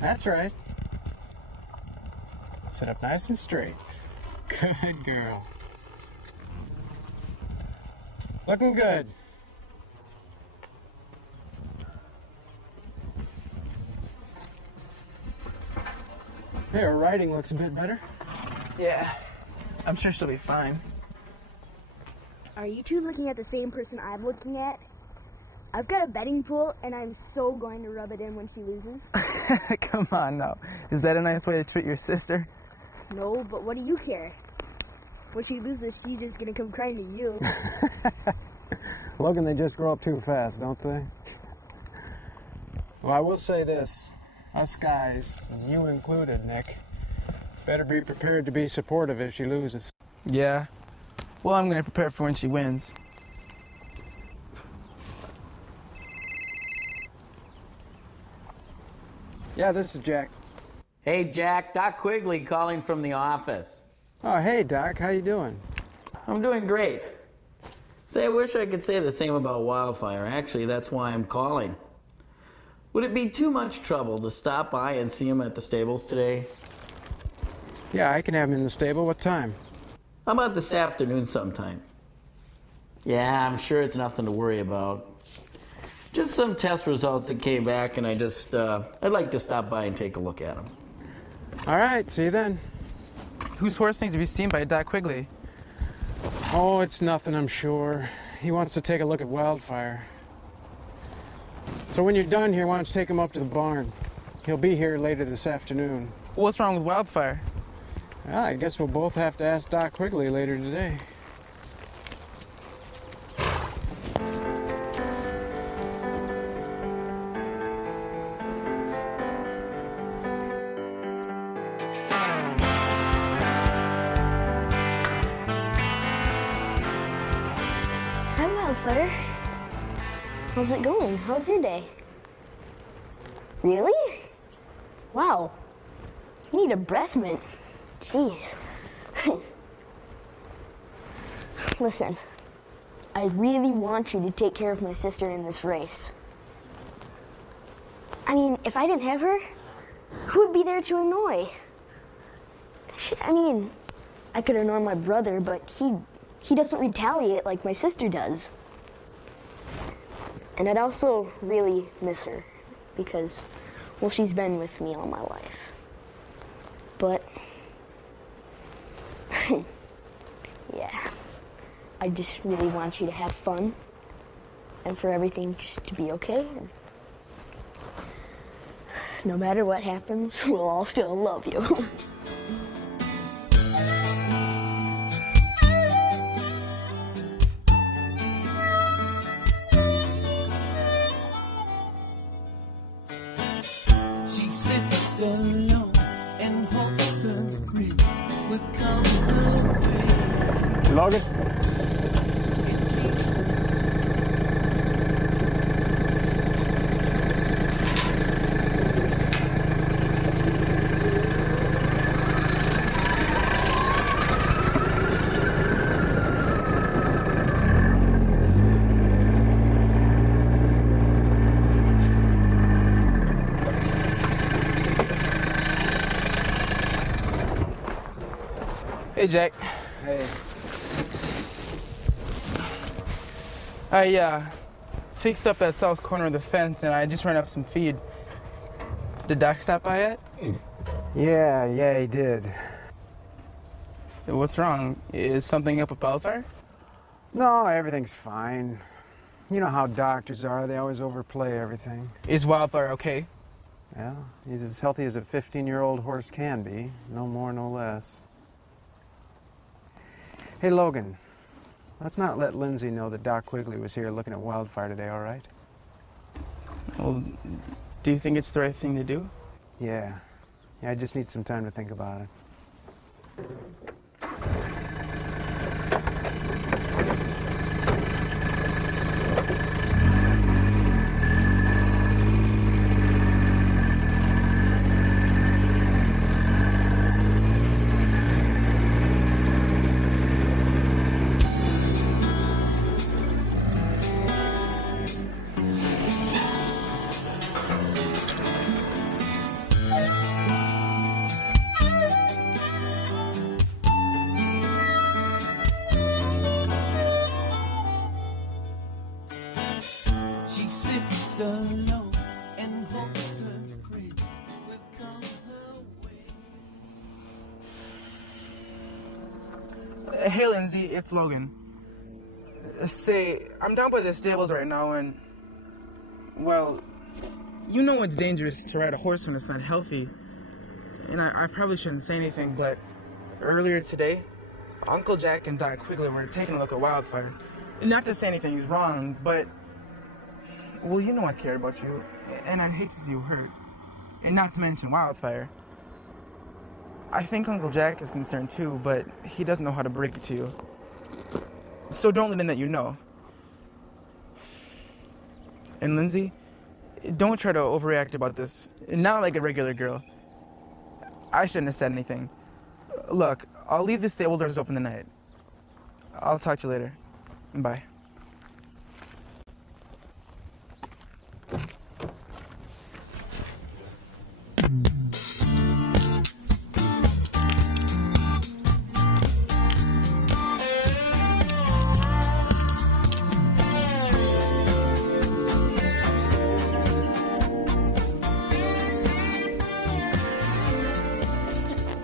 That's right. Sit up nice and straight. Good girl. Looking good. Hey, her riding looks a bit better. Yeah, I'm sure she'll be fine. Are you two looking at the same person I'm looking at? I've got a betting pool, and I'm so going to rub it in when she loses. Come on now. Is that a nice way to treat your sister? No, but what do you care? When she loses, she's just gonna come crying to you. Logan, they just grow up too fast, don't they? Well, I will say this. Us guys, you included, Nick, better be prepared to be supportive if she loses. Yeah. Well, I'm going to prepare for when she wins. Yeah, this is Jack. Hey, Jack, Doc Quigley calling from the office. Oh, hey, Doc, how you doing? I'm doing great. Say, I wish I could say the same about Wildfire. Actually, that's why I'm calling. Would it be too much trouble to stop by and see him at the stables today? Yeah, I can have him in the stable. What time? How about this afternoon sometime? Yeah, I'm sure it's nothing to worry about. Just some test results that came back, and I'd like to stop by and take a look at them. All right, see you then. Whose horse needs to be seen by Doc Quigley? Oh, it's nothing, I'm sure. He wants to take a look at Wildfire. So when you're done here, why don't you take him up to the barn? He'll be here later this afternoon. What's wrong with Wildfire? Well, I guess we'll both have to ask Doc Quigley later today. Hi, Wildfire. How's it going? How's your day? Really? Wow. You need a breath mint. Jeez. Listen, I really want you to take care of my sister in this race. I mean, if I didn't have her, who would be there to annoy? I mean, I could annoy my brother, but he doesn't retaliate like my sister does. And I'd also really miss her because, well, she's been with me all my life. But, yeah, I just really want you to have fun and for everything just to be okay. And no matter what happens, we'll all still love you. She sits alone and hopes of dreams will come her way. Logan? Hey, Jack. Hey. I fixed up that south corner of the fence and I just ran up some feed. Did Doc stop by yet? Yeah, he did. What's wrong? Is something up with wildfire? No, everything's fine. You know how doctors are, they always overplay everything. Is wildfire okay? Yeah, he's as healthy as a 15-year-old horse can be. No more, no less. Hey, Logan, let's not let Lindsay know that Doc Quigley was here looking at wildfire today, all right? Well, do you think it's the right thing to do? Yeah, I just need some time to think about it. She sits alone and hopes her dreams will come her way. Hey, Lindsay, it's Logan. Say, I'm down by the stables right now and, well, you know it's dangerous to ride a horse when it's not healthy. And I probably shouldn't say anything, but earlier today, Uncle Jack and Doc Quigley were taking a look at wildfire. Not to say anything's wrong, but, well, you know I care about you, and I'd hate to see you hurt. And not to mention wildfire. I think Uncle Jack is concerned too, but he doesn't know how to break it to you. So don't let him that you know. And Lindsay, don't try to overreact about this. Not like a regular girl. I shouldn't have said anything. Look, I'll leave the stable doors open tonight. I'll talk to you later. Bye.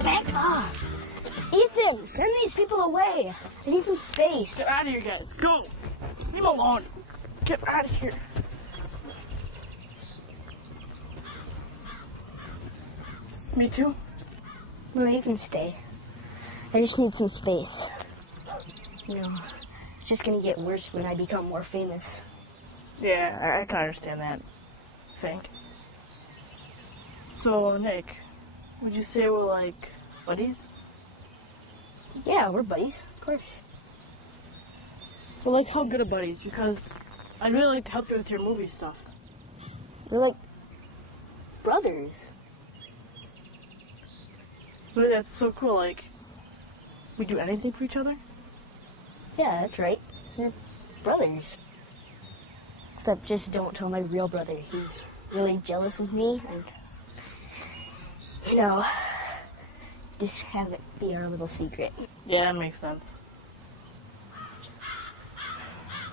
Back off! Ethan, send these people away. I need some space. Get out of here, guys. Go. Leave him alone. Get out of here. Me too. No, you can stay. I just need some space. You know, it's just gonna get worse when I become more famous. Yeah, I can understand that. I think. So, Nick, would you say we're like buddies? Yeah, we're buddies, of course. But like, how good of buddies? Because I'd really like to help you with your movie stuff. We're like brothers. But that's so cool. Like, we do anything for each other. Yeah, that's right. We're brothers. Except just don't tell my real brother. He's really jealous of me, and you know, just have it be our little secret. Yeah, that makes sense.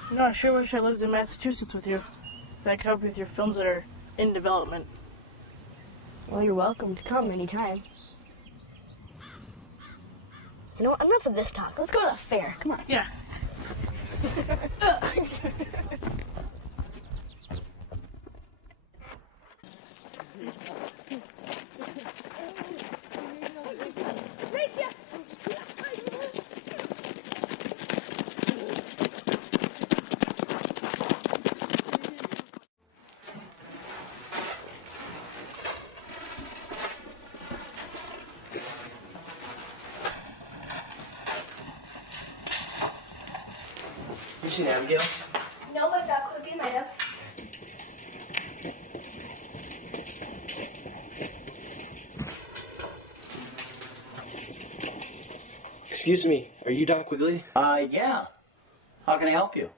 You know, I sure wish I lived in Massachusetts with you. That I could help you with your films that are in development. Well, you're welcome to come anytime. You know what? Enough of this talk. Let's go to the fair. Come on. Yeah. seen Abigail? No, but that quickly might have. Excuse me, are you Don Quigley? Yeah. How can I help you?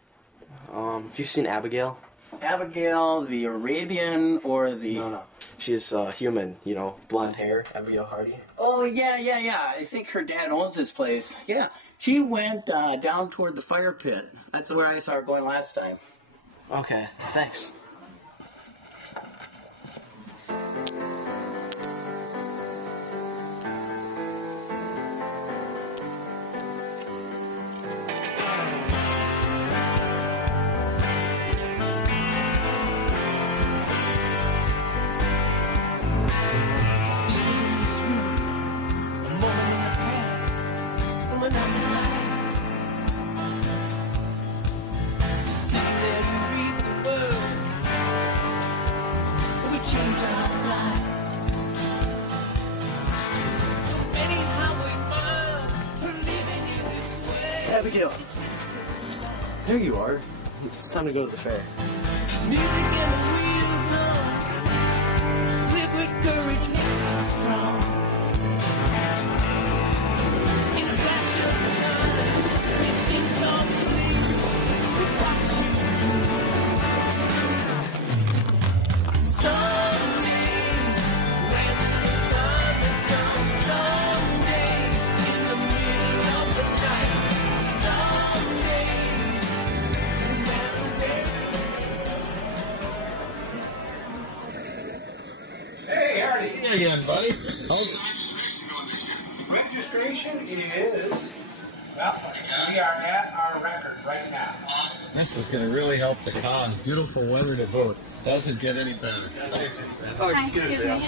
Have you seen Abigail? Abigail, the Arabian, or the... No. She's human, you know, blonde hair, Abigail Hardy. Oh, yeah. I think her dad owns this place. Yeah. She went down toward the fire pit. That's where I saw her going last time. Okay, thanks. Abigail, there you are. It's time to go to the fair. Music and the wheels hum. Liquid courage makes you strong. In a flash of time, it seems so clear. We watch you someday, when the time is done. Someday, in the middle of the night. Someday, no matter where. Hey, Hardy. Hey again, buddy. Registration is... Well, we are at our record right now. This is going to really help the cause. Beautiful weather to vote. Doesn't get any better. Hi, excuse me.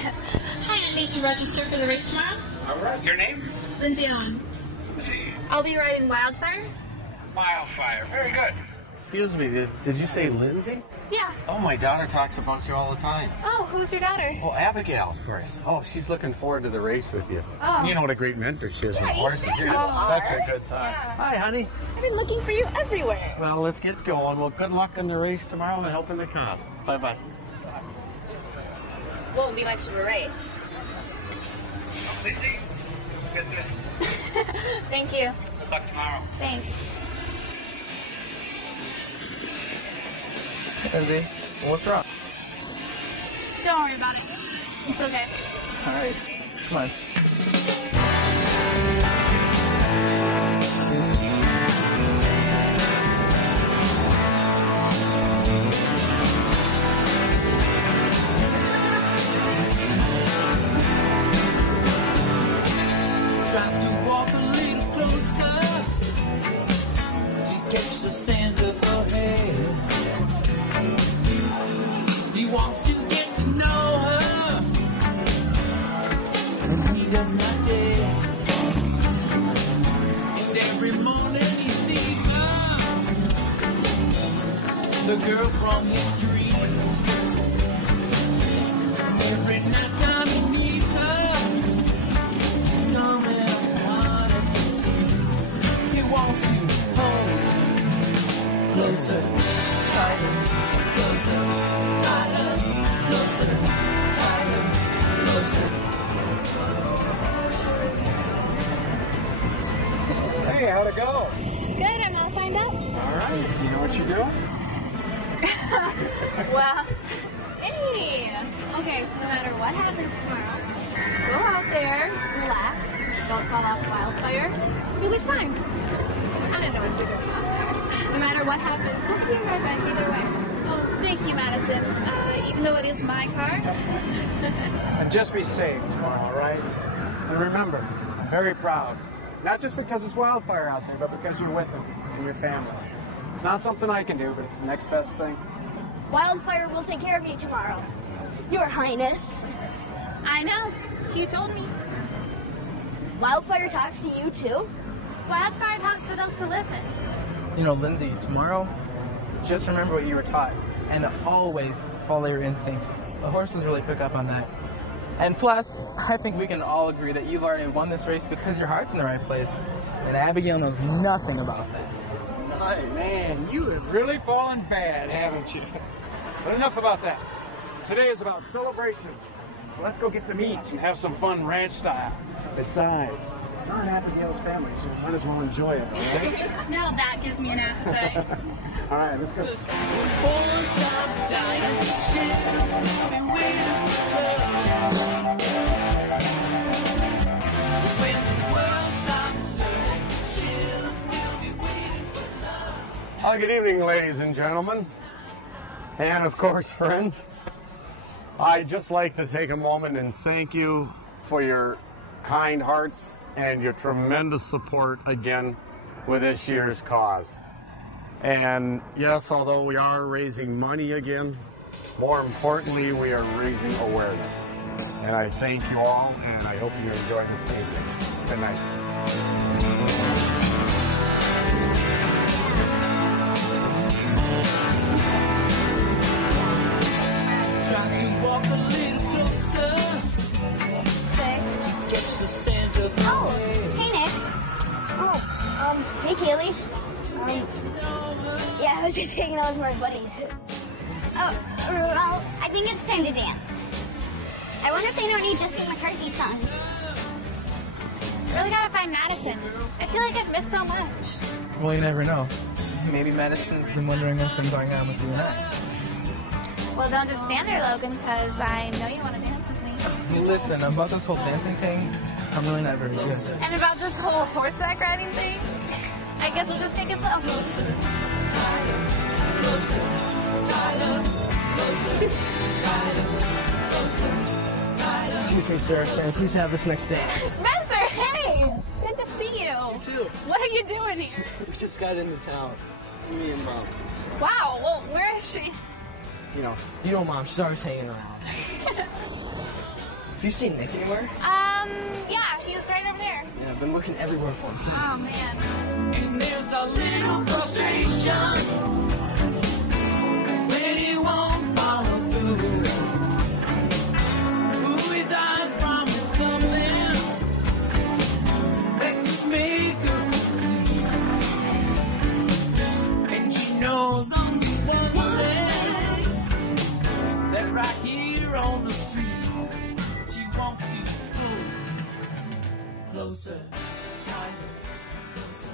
Hi, I need to register for the race tomorrow. All right. Your name? Lindsay Owens. See. I'll be riding Wildfire. Wildfire. Very good. Excuse me, did you say Lindsay? Yeah. Oh, my daughter talks about you all the time. Oh, who's your daughter? Oh, Abigail, of course. Oh, she's looking forward to the race with you. Oh. You know what a great mentor she is with Yeah, horses. you You're know. such a good time. Yeah. Hi, honey. I've been looking for you everywhere. Well, let's get going. Well, good luck in the race tomorrow and helping the cause. Bye-bye. Won't be much of a race. Thank you. Good luck tomorrow. Thanks. Lindsay, what's wrong? Don't worry about it. It's okay. All right, come on. Try to walk a little closer to catch the scent of her hair. He wants to get to know her, and he does not dare. And every morning he sees her, the girl from his dream. Every night time he meets her, he's coming out of the sea. He wants to hold her closer, tighter, closer, tighter, closer, tighter, closer. Hey, how'd it go? Good, I'm all signed up. All right. You know what you're doing? Well, hey! Okay, so no matter what happens tomorrow, just go out there, relax, don't fall off Wildfire, you'll be fine. I kind of know what you're doing out there. No matter what happens, we'll be right back either way. Oh, thank you, Madison. Even though it is my car. And just be safe tomorrow, all right? And remember, I'm very proud. Not just because it's wildfire out there, but because you're with them and your family. It's not something I can do, but it's the next best thing. Wildfire will take care of you tomorrow, Your Highness. I know. You told me. Wildfire talks to you too? Wildfire talks to those who listen. You know, Lindsay, tomorrow, just remember what you were taught, and always follow your instincts. The horses really pick up on that. And plus, I think we can all agree that you've already won this race because your heart's in the right place, and Abigail knows nothing about that. Nice. Man, you have really fallen bad, haven't you? But enough about that. Today is about celebration. So let's go get some eats and have some fun ranch style. Besides, it's not Abigail's family, so we might as well enjoy it, all right? Now that gives me an appetite. All right, let's go. Won't stop dying. She'll still be waiting for love. When the world stops turning, she'll still be waiting for love. Good evening, ladies and gentlemen, and of course, friends. I'd just like to take a moment and thank you for your kind hearts and your tremendous support again with this year's cause. And yes, although we are raising money again, more importantly, we are raising awareness. And I thank you all, and I hope you enjoy this evening. Good night. Try to walk a little closer to catch the scent of Oh, hey Nick. Hey Kaylee. Yeah, I was just hanging out with my buddies. Oh, well, I think it's time to dance. I wonder if they know any Justin McCarthy songs. Really gotta find Madison. I feel like I've missed so much. Well, you never know. Maybe Madison's been wondering what's been going on with you and I. Well, don't just stand there, Logan, because I know you want to dance with me. Listen, about this whole dancing thing, I'm really not very good. And about this whole horseback riding thing, I guess we'll just take it slow. Excuse me, sir. Can I please have this next dance? Spencer, hey! Good to see you. You too. What are you doing here? We just got into town. Me and Mom. Wow, well, where is she? You know, Mom, she's always hanging around. Have you seen Nick anywhere? Yeah, he's right over there. Yeah, I've been looking everywhere for him. Oh, man. And there's a little frustration when he won't follow through. Ooh, his eyes promise something that could make her complete. And she knows only one thing, that right here on the street, she wants to pull closer, tighter, closer.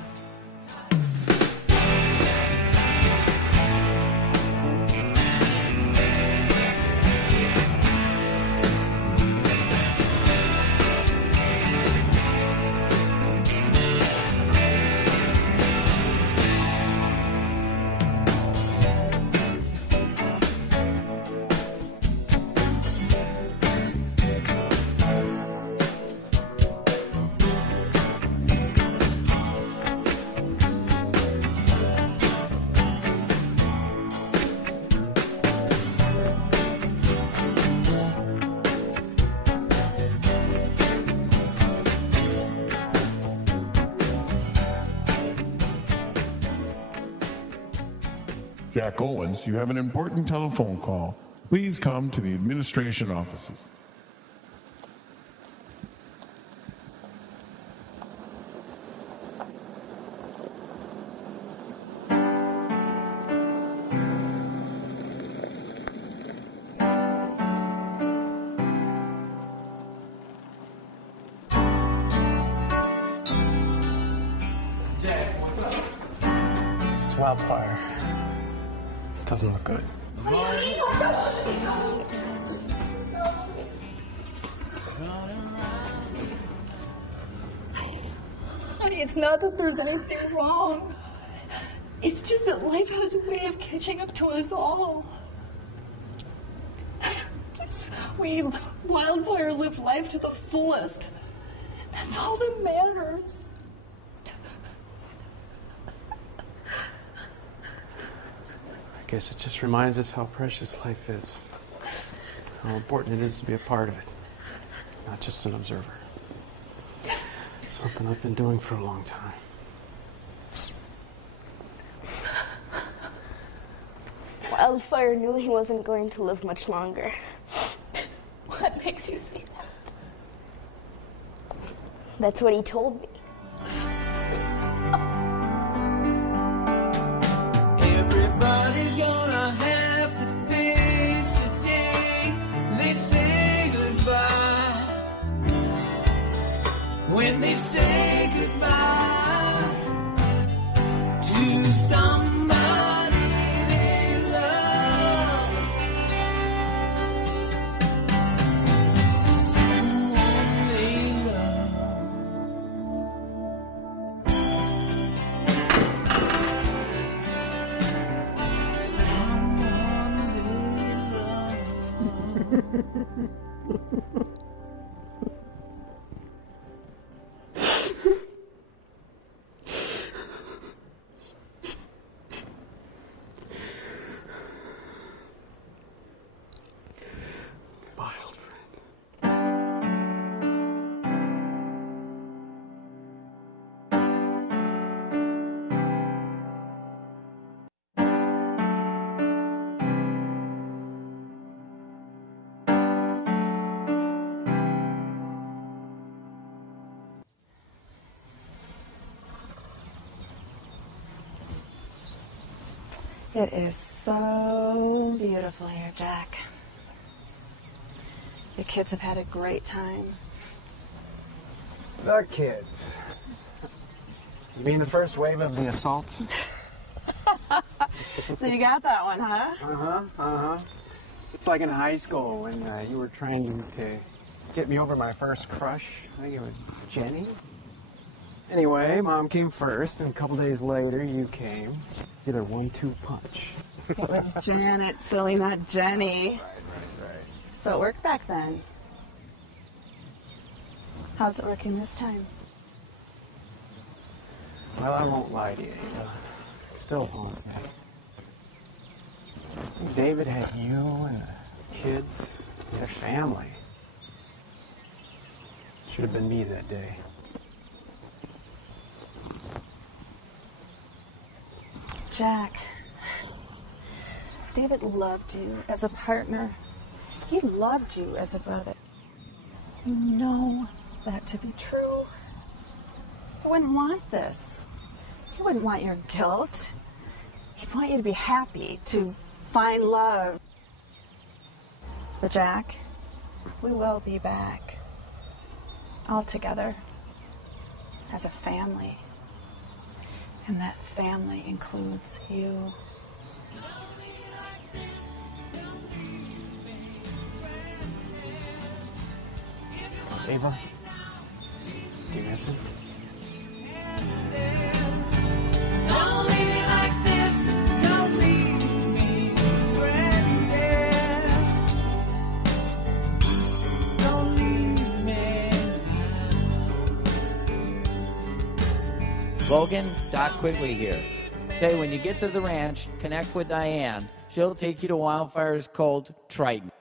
Jack Owens, you have an important telephone call. Please come to the administration offices. It's wildfire. Doesn't look good. Honey, it's not that there's anything wrong. It's just that life has a way of catching up to us all. We wildfire live life to the fullest. That's all that matters. I guess it just reminds us how precious life is, how important it is to be a part of it, not just an observer. It's something I've been doing for a long time. Wildfire knew he wasn't going to live much longer. What makes you say that? That's what he told me. when they say goodbye to somebody they love, someone they love. Someone they love. It is so beautiful here, Jack. The kids have had a great time. The kids. You mean the first wave of the assault? So you got that one, huh? Uh-huh. It's like in high school when you were trying to get me over my first crush. I think it was Jenny. Anyway, Mom came first, and a couple days later, you came. Did a 1-2 punch. It was Janet, silly, not Jenny. Right. So it worked back then. How's it working this time? Well, I won't lie to you. It still haunts me. David had you and the kids, their family. Should have been me that day. Jack, David loved you as a partner. He loved you as a brother. You know that to be true. He wouldn't want this. He wouldn't want your guilt. He'd want you to be happy, to find love. But Jack, we will be back. All together. As a family. And that family includes you. Ava, do you miss him? Don't leave me like this. Don't leave me stranded. Don't leave me. Logan, Doc Quigley here. Say, when you get to the ranch, connect with Diane. She'll take you to Wildfire's Cult Triton.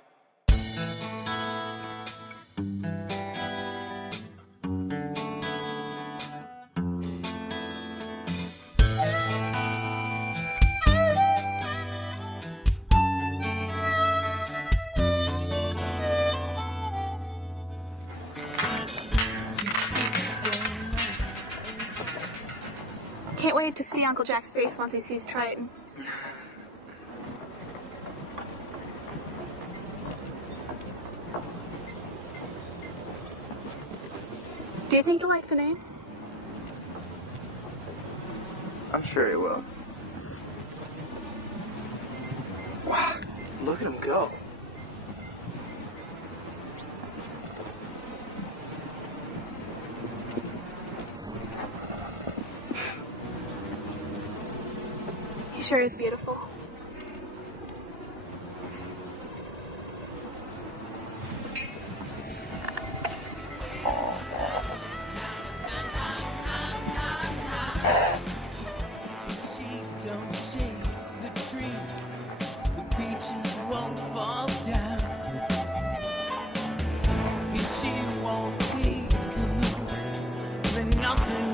Can't wait to see Uncle Jack's face once he sees Triton. Do you think he'll like the name? I'm sure he will. Wow, look at him go. He sure is beautiful. Don't shake the tree. The peaches won't fall down. If she won't take me, then nothing